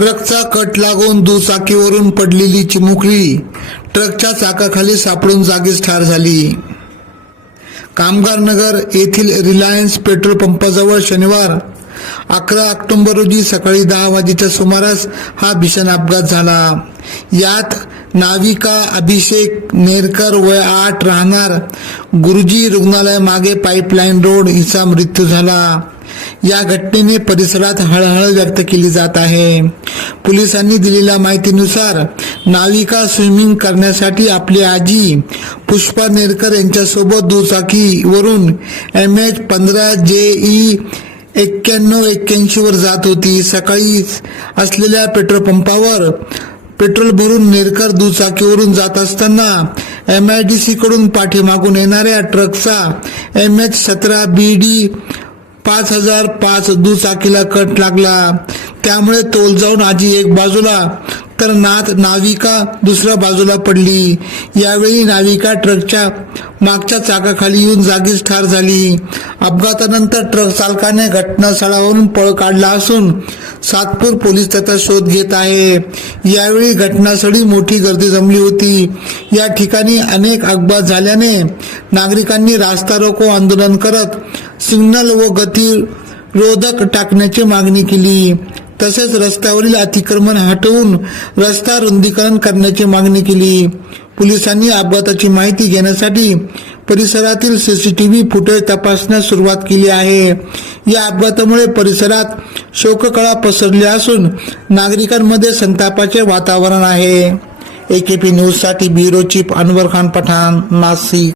ट्रकचा cut लागून दुचाकीवरून पडलेली चिमुकली. ट्रकच्या चाकाखाली सापडून जागीच ठार झाली. कामगार नगर येथील रिलायन्स पेट्रोल पंपाजवळ शनिवार अकरा ऑक्टोबर रोजी सकाळी दहा वाजेच्या सुमारास हा भीषण अपघात झाला. यात नाविका अभिषेक नेरकर वय आठ राहणार. गुरुजी रुग्णालय मागे पाईपलाईन रोड हिचा मृत्यू झाला. या घटनेने परिसरात हळहळ व्यक्त केली जात आहे. पोलिसांनी दिलेल्या माहितीनुसार नाविका स्विमिंग करण्यासाठी आपली आजी पुष्पा नेरकर यांच्यासोबत दुचाकीवरून एम एच पंधरा जे ई एक्क्याण्णव एक्क्याऐंशी वर जात होती. सकाळी असलेल्या पेट्रोल पंपावर पेट्रोल भरून नेरकर दुचाकीवरून जात असताना एम आय डी सी कडून पाठीमागून येणाऱ्या ट्रकचा एम एच सतरा बी डी पाच हजार पाच दुचाकीला कट लागला. त्यामुळे तोल जाऊन आजी एक बाजूला तर नाथ नाविका दुसऱ्या बाजूला पडली. यावेळी नाविका ट्रकच्या मागच्या चाकाखाली येऊन जागीच ठार झाली. अपघातानंतर ट्रक चालकाने घटनास्थळावरून पळ काढला असून सातपूर पोलीस त्याचा शोध घेत आहे. यावेळी घटनास्थळी मोठी गर्दी जमली होती. या ठिकाणी अनेक अपघात झाल्याने नागरिकांनी रास्ता रोको आंदोलन करत सिग्नल व गतिरोधक टाकण्याची मागणी केली. तसेच रस्त्यावरील अतिक्रमण हटवून रस्ता रुंदीकरण करण्याची मागणी केली. पोलिसांनी अपघाताची माहिती घेण्यासाठी परिसरातील सीसीटीव्ही फुटेज तपासण्यास सुरुवात केली आहे. या अपघातामुळे परिसरात शोककळा पसरली असून नागरिकांमध्ये संतापाचे वातावरण आहे. एकेपी पी न्यूजसाठी ब्युरो चीफ अनवर खान पठाण नाशिक.